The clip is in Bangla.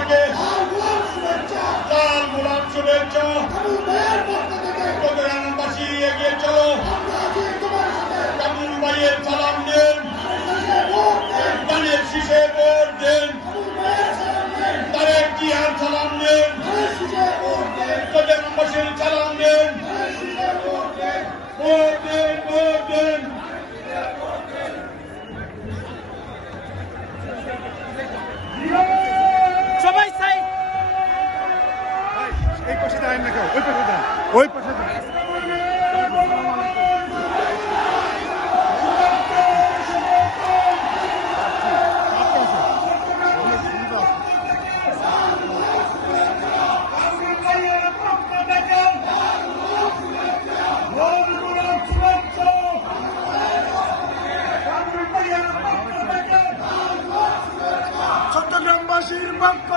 থেকে লাল গোলাপ শুভেচ্ছা চট্টগ্রামবাসী এগিয়ে চলো কামরুল ভাইয়ের সালাম দিন ধানের শীষে ভোট দিন তারেক জিয়ার সালাম দিন চট্টগ্রামবাসীর সালাম দিন ভোট দিন ভোট দিন সবাই চাই এই পাশে দাঁড়ান না কেউ ওই পাশে দাঁড়ান ওই পাশে দাঁড়ান চট্টগ্রামবাসীর পক্ষ